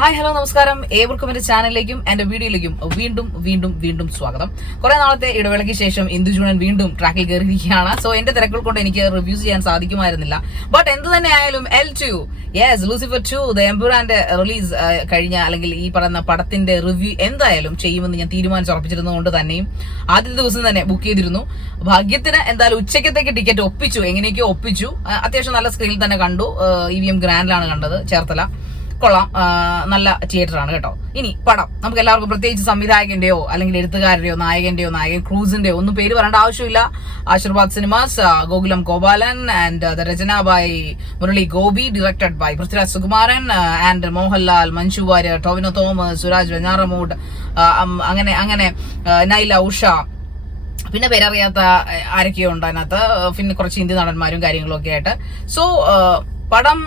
Hi hello നമസ്കാരം. ഏവർക്കും എന്റെ ചാനലിലേക്കും എന്റെ വീഡിയോയിലേക്കും വീണ്ടും വീണ്ടും വീണ്ടും സ്വാഗതം. കുറെ നാളത്തെ ഇടവേളയ്ക്ക് ശേഷം ഇന്ദുജുണൻ വീണ്ടും ട്രാക്കിൽ കയറിയിരിക്കുകയാണ്. സോ എന്റെ തിരക്കുകൾ കൊണ്ട് എനിക്ക് റിവ്യൂസ് ചെയ്യാൻ സാധിക്കുമായിരുന്നില്ല. ബട്ട് എന്ത് തന്നെ ആയാലും L2 യെസ് ലൂസിഫർ 2 ദ എംപുരാന്റെ റിലീസ് കഴിഞ്ഞ അല്ലെങ്കിൽ ഈ പറയുന്ന പടത്തിന്റെ റിവ്യൂ എന്തായാലും ചെയ്യുമെന്ന് ഞാൻ തീരുമാനിച്ചുറപ്പിച്ചിരുന്നതുകൊണ്ട് തന്നെയും ആദ്യത്തെ ദിവസം തന്നെ ബുക്ക് ചെയ്തിരുന്നു. ഭാഗ്യത്തിന് എന്തായാലും ഉച്ചക്കത്തേക്ക് ടിക്കറ്റ് ഒപ്പിച്ചു, എങ്ങനെയൊക്കെയോ ഒപ്പിച്ചു. അത്യാവശ്യം നല്ല സ്ക്രീനിൽ തന്നെ കണ്ടു. EVM ഗ്രാൻഡിലാണ് കണ്ടത്, ചേർത്തല. കൊള്ളാം, നല്ല തിയേറ്റർ ആണ് കേട്ടോ. ഇനി പടം നമുക്ക് എല്ലാവർക്കും പ്രത്യേകിച്ച് സംവിധായകന്റെയോ അല്ലെങ്കിൽ എഴുത്തുകാരുടെയോ നായകൻ ക്രൂസിന്റെയോ ഒന്നും പേര് പറയേണ്ട ആവശ്യമില്ല. Aashirvad cinemas, Gokulam Gopalan and the രചന by Murali Gopy, directed by Prithviraj Sukumaran and Mohanlal, Manju Warrier, Tovino Thomas, Suraj Venjaramoodu, അങ്ങനെ നൈല ഉഷ, പിന്നെ പേരറിയാത്ത ആരൊക്കെയോ ഉണ്ട് അതിനകത്ത്, പിന്നെ കുറച്ച് ഇന്ത്യൻ നടന്മാരും കാര്യങ്ങളും ഒക്കെ ആയിട്ട്. സോ പടം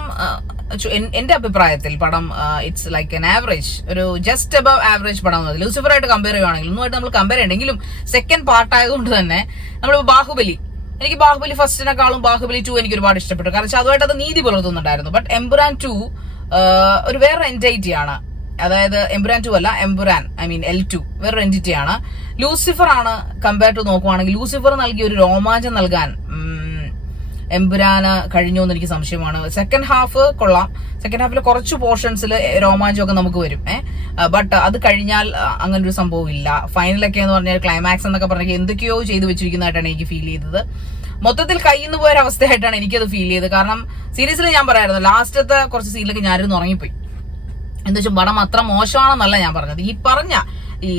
എന്റെ അഭിപ്രായത്തിൽ പടം ഇറ്റ്സ് ലൈക്ക് എൻ ആവറേജ്, ഒരു ജസ്റ്റ് അബവ് ആവറേജ് പടം. ലൂസിഫർ ആയിട്ട് കമ്പയർ ചെയ്യുകയാണെങ്കിൽ ഒന്നുമായിട്ട് നമ്മൾ കമ്പയർ ചെയ്യണമെങ്കിലും സെക്കൻഡ് പാർട്ട് ആയതുകൊണ്ട് തന്നെ നമ്മൾ ബാഹുബലി, എനിക്ക് ബാഹുബലി ഫസ്റ്റിനെക്കാളും ബാഹുബലി 2 എനിക്ക് ഒരുപാട് ഇഷ്ടപ്പെട്ടു. കാരണം അതുമായിട്ട് അത് നീതി പുലർത്തുന്നുണ്ടായിരുന്നു. ബട്ട് എംപുരാൻ 2 ഒരു വേറെ എൻറ്റൈറ്റി ആണ്. അതായത് എംപുരാൻ 2 അല്ല, എംപുരാൻ L2 വേറൊരു എൻറ്റിറ്റി ആണ്. ലൂസിഫർ ആണ് കമ്പയർ ടു നോക്കുവാണെങ്കിൽ ലൂസിഫർ നൽകിയ ഒരു രോമാഞ്ചം നൽകാൻ എംപുരാന് കഴിഞ്ഞോ എന്ന് എനിക്ക് സംശയമാണ്. സെക്കൻഡ് ഹാഫ് കൊള്ളാം, സെക്കൻഡ് ഹാഫിൽ കുറച്ച് പോർഷൻസിൽ രോമാഞ്ചമൊക്കെ നമുക്ക് വരും. ബട്ട് അത് കഴിഞ്ഞാൽ അങ്ങനെ ഒരു സംഭവം ഇല്ല. ഫൈനലൊക്കെ എന്ന് പറഞ്ഞാൽ ക്ലൈമാക്സ് എന്നൊക്കെ പറഞ്ഞാൽ എന്തൊക്കെയോ ചെയ്തു വെച്ചിരിക്കുന്നതായിട്ടാണ് എനിക്ക് ഫീൽ ചെയ്തത്. മൊത്തത്തിൽ കയ്യിൽ നിന്ന് പോയൊരു അവസ്ഥയായിട്ടാണ് എനിക്കത് ഫീൽ ചെയ്തത്. കാരണം സീരീസിൽ ഞാൻ പറയായിരുന്നു, ലാസ്റ്റത്തെ കുറച്ച് സീനിലൊക്കെ ഞാനിരുന്ന് ഉറങ്ങിപ്പോയി. എന്താ വെച്ചാൽ പടം അത്ര മോശമാണെന്നല്ല ഞാൻ പറഞ്ഞത്, ഈ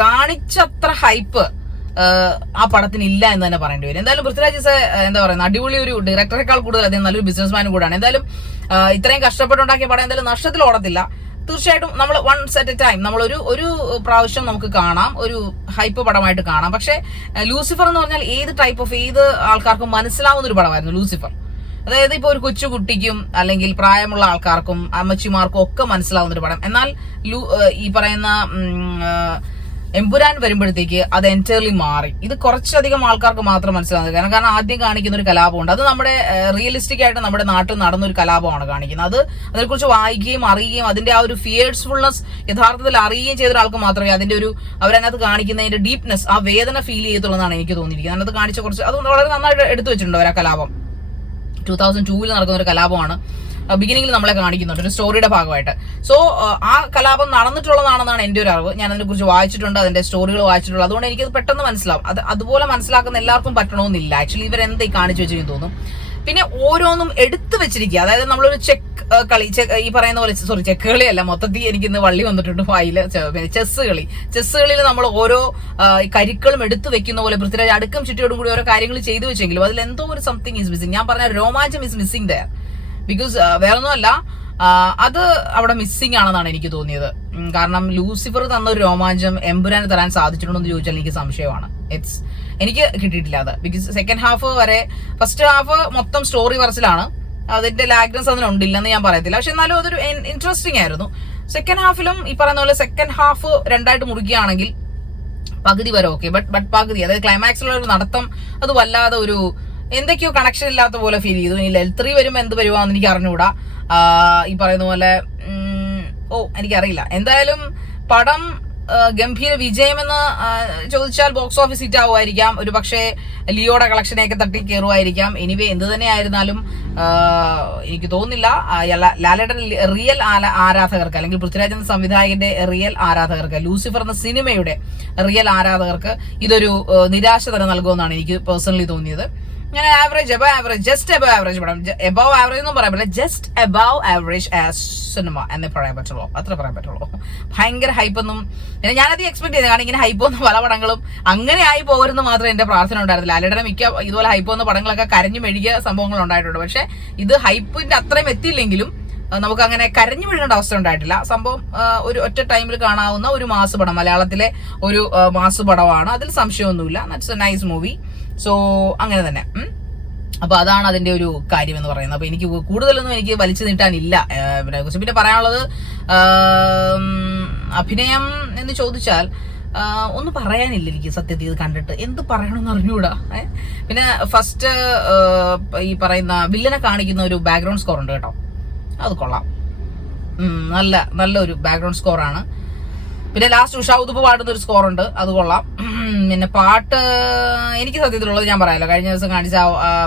കാണിച്ചത്ര ഹൈപ്പ് ആ പടത്തിന് ഇല്ല എന്ന് തന്നെ പറയേണ്ടി വരും. എന്തായാലും പൃഥ്വിരാജ് എന്താ പറയുന്നത്, അടിപൊളി ഒരു ഡയറക്ടറെക്കാൾ കൂടുതൽ അദ്ദേഹം നല്ലൊരു ബിസിനസ്മാനും കൂടാണ്. എന്തായാലും ഇത്രയും കഷ്ടപ്പെട്ടുണ്ടാക്കിയ പടം എന്തായാലും നഷ്ടത്തിൽ ഓടത്തില്ല. തീർച്ചയായിട്ടും നമ്മൾ വൺസ് അറ്റ് എ ടൈം നമ്മൾ ഒരു പ്രാവശ്യം നമുക്ക് കാണാം, ഒരു ഹൈപ്പ് പടമായിട്ട് കാണാം. പക്ഷെ ലൂസിഫർ എന്ന് പറഞ്ഞാൽ ഏത് ടൈപ്പ് ഓഫ് ഏത് ആൾക്കാർക്കും മനസ്സിലാവുന്ന ഒരു പടമായിരുന്നു ലൂസിഫർ. അതായത് ഇപ്പൊ ഒരു കൊച്ചു കുട്ടിക്കും അല്ലെങ്കിൽ പ്രായമുള്ള ആൾക്കാർക്കും അമ്മച്ചിമാർക്കും ഒക്കെ മനസ്സിലാവുന്ന ഒരു പടം. എന്നാൽ ഈ പറയുന്ന എംപുരാൻ വരുമ്പോഴത്തേക്ക് അത് എൻറ്റയർലി മാറി. ഇത് കുറച്ചധികം ആൾക്കാർക്ക് മാത്രം മനസ്സിലാവുന്നത്. കാരണം ആദ്യം കാണിക്കുന്ന ഒരു കലാപമുണ്ട്, അത് നമ്മുടെ റിയലിസ്റ്റിക് ആയിട്ട് നമ്മുടെ നാട്ടിൽ നടന്നൊരു കലാപമാണ് കാണിക്കുന്നത്. അതിനെക്കുറിച്ച് വായിക്കുകയും അറിയുകയും അതിന്റെ ആ ഒരു ഫിയേഴ്സ്ഫുൾനെസ് യഥാർത്ഥത്തിൽ അറിയുകയും ചെയ്ത ഒരാൾക്ക് മാത്രമേ അതിന്റെ ഒരു അവരതിനകത്ത് കാണിക്കുന്നതിന്റെ ഡീപ്നെസ്, ആ വേദന ഫീൽ ചെയ്യത്തുള്ളതാണ് എനിക്ക് തോന്നിയിരിക്കുന്നത്. അതിനകത്ത് കാണിച്ച കുറച്ച് അത് വളരെ നന്നായിട്ട് എടുത്തു വെച്ചിട്ടുണ്ട്. ആ കലാപം 2002 നടക്കുന്ന ഒരു കലാപമാണ്. ബിഗിനിങ്ങിൽ നമ്മളെ കാണിക്കുന്നുണ്ട് ഒരു സ്റ്റോറിയുടെ ഭാഗമായിട്ട്. സോ ആ കലാപം നടന്നിട്ടുള്ളതാണെന്നാണ് എന്റെ ഒരു അറിവ്. ഞാൻ അതിനെ കുറിച്ച് വായിച്ചിട്ടുണ്ട്, അതിന്റെ സ്റ്റോറികൾ വായിച്ചിട്ടുള്ളത്. അതുകൊണ്ട് എനിക്കത് പെട്ടെന്ന് മനസ്സിലാവും. അതുപോലെ മനസ്സിലാക്കുന്ന എല്ലാവർക്കും പറ്റണമെന്നില്ല. ആക്ച്വലി ഇവരെന്തായി കാണിച്ചു വെച്ചെന്ന് തോന്നും. പിന്നെ ഓരോന്നും എടുത്തു വെച്ചിരിക്കുക. അതായത് നമ്മളൊരു ചെക്ക് കളി, ഈ പറയുന്ന പോലെ ചെക്ക് കളിയല്ല, മൊത്തത്തിൽ എനിക്കിന്ന് വള്ളി വന്നിട്ടുണ്ട് വായില്. ചെസ് കളിയിൽ നമ്മൾ ഓരോ കരുക്കളും എടുത്തു വെക്കുന്ന പോലെ പൃഥ്വിരാജ് അടുക്കം ചുറ്റിയോടും കൂടി ഓരോ കാര്യങ്ങൾ ചെയ്തു വെച്ചെങ്കിലും അതിൽ എന്തോ ഒരു സംതിങ് ഈസ് മിസ്സിംഗ്. ഞാൻ പറഞ്ഞ രോമാഞ്ചം ഈസ് മിസ്സിംഗ് ദയർ. ബിക്കോസ് വേറൊന്നുമല്ല, അത് അവിടെ മിസ്സിംഗ് ആണെന്നാണ് എനിക്ക് തോന്നിയത്. കാരണം ലൂസിഫർ തന്ന ഒരു രോമാഞ്ചം എംപുരാന് തരാൻ സാധിച്ചിട്ടുണ്ടോ എന്ന് ചോദിച്ചാൽ എനിക്ക് സംശയമാണ്. എനിക്ക് കിട്ടിയിട്ടില്ല അത്. ബിക്കോസ് സെക്കൻഡ് ഹാഫ് വരെ, ഫസ്റ്റ് ഹാഫ് മൊത്തം സ്റ്റോറി വർസിലാണ്, അതിന്റെ ലാഗ്നസ് അതിനുണ്ടില്ലെന്ന് ഞാൻ പറയത്തില്ല. പക്ഷെ എന്നാലും അതൊരു ഇൻട്രസ്റ്റിംഗ് ആയിരുന്നു. സെക്കൻഡ് ഹാഫിലും ഈ പറയുന്ന പോലെ സെക്കൻഡ് ഹാഫ് രണ്ടായിട്ട് മുറിക്കുകയാണെങ്കിൽ പകുതി വരെ ഓക്കെ. ബട്ട് പകുതി, അതായത് ക്ലൈമാക്സിലുള്ള ഒരു നടത്തം അത് വല്ലാതെ ഒരു എന്തൊക്കെയോ കണക്ഷൻ ഇല്ലാത്ത പോലെ ഫീൽ ചെയ്തു. ഇനി L3 വരുമ്പോൾ എന്ത് വരുവാന്ന് എനിക്ക് അറിഞ്ഞുകൂടാ. ഈ പറയുന്ന പോലെ എനിക്കറിയില്ല. എന്തായാലും പടം ഗംഭീര വിജയമെന്ന് ചോദിച്ചാൽ ബോക്സ് ഓഫീസ് ഹിറ്റ് ആവുമായിരിക്കാം. ഒരു പക്ഷേ ലിയോയുടെ കളക്ഷനെയൊക്കെ തട്ടി കയറുമായിരിക്കാം. എനിവേ എന്ത് തന്നെ ആയിരുന്നാലും എനിക്ക് തോന്നുന്നില്ല ലാലേട്ടൻ റിയൽ ആരാധകർക്ക് അല്ലെങ്കിൽ പൃഥ്വിരാജ് എന്ന സംവിധായകന്റെ റിയൽ ആരാധകർക്ക്, ലൂസിഫർ എന്ന സിനിമയുടെ റിയൽ ആരാധകർക്ക് ഇതൊരു നിരാശ തന്നെ നൽകുമെന്നാണ് എനിക്ക് പേഴ്സണലി തോന്നിയത്. ഞാൻ average, above average, just above average പടം. എബവ് ആവറേജ് എന്നും പറയാൻ പറ്റില്ല, just above average as cinema എന്നേ പറയാൻ പറ്റുള്ളൂ, അത്ര പറയാൻ പറ്റുള്ളൂ. ഭയങ്കര ഹൈപ്പൊന്നും ഞാനധികം എക്സ്പെക്ട് ചെയ്തത്. കാരണം ഇങ്ങനെ ഹൈപ്പ് വന്ന പല പടങ്ങളും അങ്ങനെ ആയി പോകരുന്ന് മാത്രമേ എന്റെ പ്രാർത്ഥന ഉണ്ടായിരുന്നില്ല. ലാലേട്ടനെ മിക്ക ഇതുപോലെ ഹൈപ്പ് വന്ന പടങ്ങളൊക്കെ കരഞ്ഞു മെഴുകിയ സംഭവങ്ങൾ ഉണ്ടായിട്ടുണ്ട്. പക്ഷെ ഇത് ഹൈപ്പിന്റെ അത്രയും എത്തിയില്ലെങ്കിലും നമുക്ക് അങ്ങനെ കരഞ്ഞു വീഴേണ്ട അവസ്ഥ ഉണ്ടായിട്ടില്ല. സംഭവം ഒരു ഒറ്റ ടൈമിൽ കാണാവുന്ന ഒരു മാസ് പടം, മലയാളത്തിലെ ഒരു മാസ് പടമാണ്, അതിൽ സംശയമൊന്നുമില്ല. That's A nice movie. So അങ്ങനെ തന്നെ. അപ്പൊ അതാണ് അതിന്റെ ഒരു കാര്യം എന്ന് പറയുന്നത്. അപ്പൊ എനിക്ക് കൂടുതലൊന്നും എനിക്ക് വലിച്ചു നീട്ടാനില്ല ഇതിനെ കുറിച്ച്. പിന്നെ പറയാനുള്ളത്, അഭിനയം എന്ന് ചോദിച്ചാൽ ഒന്നും പറയാനില്ല എനിക്ക് സത്യത്തിൽ. ഇത് കണ്ടിട്ട് എന്ത് പറയണമെന്ന് അറിഞ്ഞൂടാ. പിന്നെ ഫസ്റ്റ് ഈ പറയുന്ന വില്ലനെ കാണിക്കുന്ന ഒരു ബാക്ക്ഗ്രൗണ്ട് സ്കോർ ഉണ്ട് കേട്ടോ, അത് കൊള്ളാം. നല്ലൊരു ബാക്ക്ഗ്രൗണ്ട് സ്കോറാണ്. പിന്നെ ലാസ്റ്റ് ഉഷാ ഉതുപ്പ് പാടുന്ന ഒരു സ്കോറുണ്ട്, അത് കൊള്ളാം. പിന്നെ പാട്ട് എനിക്ക് സത്യത്തിലുള്ളത് ഞാൻ പറയാമല്ലോ, കഴിഞ്ഞ ദിവസം കാണിച്ച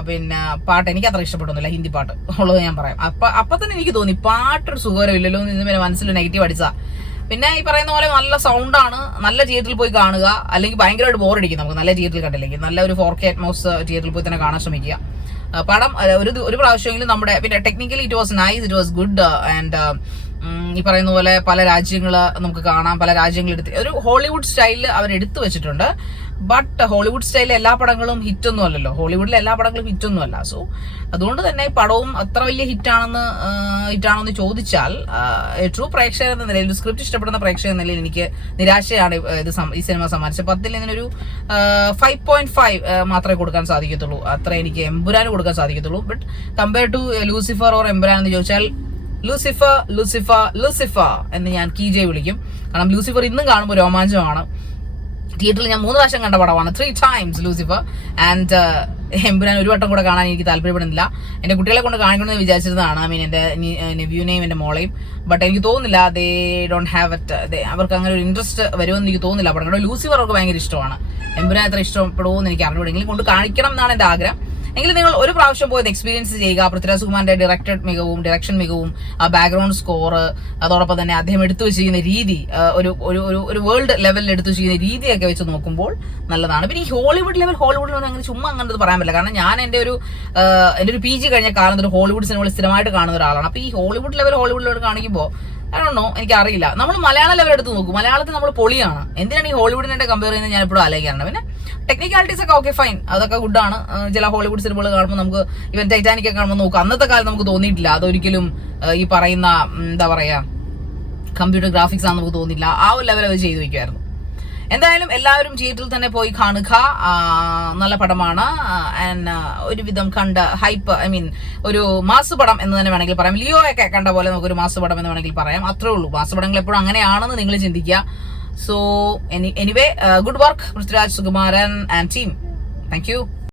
പിന്നെ പാട്ട് എനിക്ക് അത്ര ഇഷ്ടപ്പെടുന്നില്ല, ഹിന്ദി പാട്ട് ഉള്ളത് ഞാൻ പറയാം. അപ്പൊ തന്നെ എനിക്ക് തോന്നി പാട്ടൊരു സുഖകരമില്ലല്ലോ എന്ന് പിന്നെ മനസ്സിൽ നെഗറ്റീവ് അടിച്ചാ. പിന്നെ ഈ പറയുന്ന പോലെ നല്ല സൗണ്ടാണ്, നല്ല തിയേറ്ററിൽ പോയി കാണുക, അല്ലെങ്കിൽ ഭയങ്കരമായിട്ട് ബോറടിക്കും നമുക്ക് നല്ല തിയേറ്ററിൽ കണ്ടില്ലെങ്കിൽ. നല്ല ഒരു 4K അറ്റ്മോസ് തിയേറ്ററിൽ പോയി തന്നെ കാണാൻ ശ്രമിക്കുക. പടം ഒരു പ്രാവശ്യമെങ്കിലും നമ്മുടെ, പിന്നെ technically it was nice, it was good. And ഈ പറയുന്ന പോലെ പല രാജ്യങ്ങൾ നമുക്ക് കാണാം, പല രാജ്യങ്ങൾ ഒരു ഹോളിവുഡ് സ്റ്റൈലിൽ അവർ എടുത്തു വെച്ചിട്ടുണ്ട്. ബട്ട് ഹോളിവുഡ് സ്റ്റൈലിൽ എല്ലാ പടങ്ങളും ഹിറ്റൊന്നും അല്ലല്ലോ, ഹോളിവുഡിലെ എല്ലാ പടങ്ങളും ഹിറ്റൊന്നും അല്ല. സോ അതുകൊണ്ട് തന്നെ പടവും അത്ര വലിയ ഹിറ്റാണെന്ന് ചോദിച്ചാൽ ട്രൂ പ്രേക്ഷകർ എന്ന നിലയിൽ, സ്ക്രിപ്റ്റ് ഇഷ്ടപ്പെടുന്ന പ്രേക്ഷകർ എന്ന നിലയിൽ എനിക്ക് നിരാശയാണ് ഈ സിനിമ സമ്മാനിച്ചത്. 10ൽ ഇതിനൊരു 5.5 മാത്രമേ കൊടുക്കാൻ സാധിക്കത്തുള്ളൂ, അത്ര എനിക്ക് എമ്പുരാന് കൊടുക്കാൻ സാധിക്കത്തുള്ളൂ. But compare to Lucifer or Empuraan എന്ന് ചോദിച്ചാൽ ലൂസിഫർ എന്ന് ഞാൻ കീജെ വിളിക്കും. കാരണം ലൂസിഫർ ഇന്നും കാണുമ്പോൾ രോമാഞ്ചമാണ്. തിയേറ്ററിൽ ഞാൻ 3 പ്രാവശ്യം കണ്ട പടമാണ്, 3 times ലൂസിഫർ. ആൻഡ് എമ്പുരാൻ ഒരു വട്ടം കൂടെ കാണാൻ എനിക്ക് താല്പര്യപ്പെടുന്നില്ല. എന്റെ കുട്ടികളെ കൊണ്ട് കാണിക്കണമെന്ന് വിചാരിച്ചിരുന്നതാണ്, എന്റെ നെവ്യൂനെയും എന്റെ മോളെയും. ബട്ട് എനിക്ക് തോന്നുന്നില്ല ദേ ഡോണ്ട് ഹാവ് ഇറ്റ്, അവർക്ക് അങ്ങനെ ഒരു ഇൻട്രസ്റ്റ് വരുമെന്ന് എനിക്ക് തോന്നുന്നില്ല. പടങ്ങളുടെ ലൂസിഫർ അവർക്ക് ഭയങ്കര ഇഷ്ടമാണ്, എമ്പുരാൻ എത്ര ഇഷ്ടപ്പെടുമെന്ന് എനിക്ക് അറിഞ്ഞൂടെ. എങ്കിലും കൊണ്ട് കാണിക്കണം എന്നാണ് എന്റെ ആഗ്രഹം. എങ്കിലും നിങ്ങൾ ഒരു പ്രാവശ്യം പോയത് എക്സ്പീരിയൻസ് ചെയ്യുക. പൃഥ്വിരാജ് സുകുമാരന്റെ ഡയറക്ഷൻ മികവും ബാക്ക്ഗ്രൗണ്ട് സ്കോർ, അതോടൊപ്പം തന്നെ അദ്ദേഹം എടുത്തു വെച്ചിരിക്കുന്ന രീതി, ഒരു വേൾഡ് ലെവലിൽ എടുത്തു വെച്ചിരിക്കുന്ന രീതിയൊക്കെ വെച്ച് നോക്കുമ്പോൾ നല്ലതാണ്. പിന്നെ ഈ ഹോളിവുഡ് ലെവൽ അങ്ങനെ ചുമ്മാ അങ്ങനെ പറയാൻ പറ്റില്ല. കാരണം ഞാൻ എന്റെ ഒരു PG കഴിഞ്ഞ കാലത്ത് ഒരു ഹോളിവുഡ് സിനിമകൾ സ്ഥിരമായിട്ട് കാണുന്ന ഒരാളാണ്. അപ്പൊ ഈ ഹോളിവുഡ് ലെവൽ കാണിക്കുമ്പോൾ ആണോ എനിക്കറിയില്ല. നമ്മൾ മലയാളം ലെവൽ എടുത്ത് നോക്കും, മലയാളത്തിൽ നമ്മൾ പൊളിയാണ്. എന്തിനാണ് ഈ ഹോളിവുഡിനെ കമ്പയർ ചെയ്യുന്നത് ഞാൻ എപ്പോഴും ആലോചിക്കാറുണ്ട്. പിന്നെ ടെക്നിക്കാലിറ്റീസ് ഒക്കെ ഓക്കെ ഫൈൻ, അതൊക്കെ ഗുഡാണ്. ചില ഹോളിവുഡ് സിനിമകൾ കാണുമ്പോൾ നമുക്ക് ഇവൻ ടൈറ്റാനിക് ഒക്കെ കാണുമ്പോൾ നോക്കാം, അന്നത്തെ കാലം നമുക്ക് തോന്നിയിട്ടില്ല അതൊരിക്കലും ഈ പറയുന്ന എന്താ പറയാ കമ്പ്യൂട്ടർ ഗ്രാഫിക്സ് ആണെന്ന് നമുക്ക് തോന്നില്ല. ആ ഒരു ലെവൽ അവർ ചെയ്തു വയ്ക്കുമായിരുന്നു. എന്തായാലും എല്ലാവരും തിയേറ്ററിൽ തന്നെ പോയി കാണുക, നല്ല പടമാണ്. ആൻഡ് ഒരുവിധം കണ്ട ഹൈപ്പ്, ഒരു മാസ് പടം എന്ന് തന്നെ വേണമെങ്കിൽ പറയാം. ലിയോ ഒക്കെ കണ്ട പോലെ നമുക്കൊരു മാസ് പടം എന്ന് വേണമെങ്കിൽ പറയാം. അത്രേ ഉള്ളൂ. മാസ് പടങ്ങൾ എപ്പോഴും അങ്ങനെയാണെന്ന് നിങ്ങൾ ചിന്തിക്കുക. So anyway good work Prithviraj Sukumaran and team. Thank you.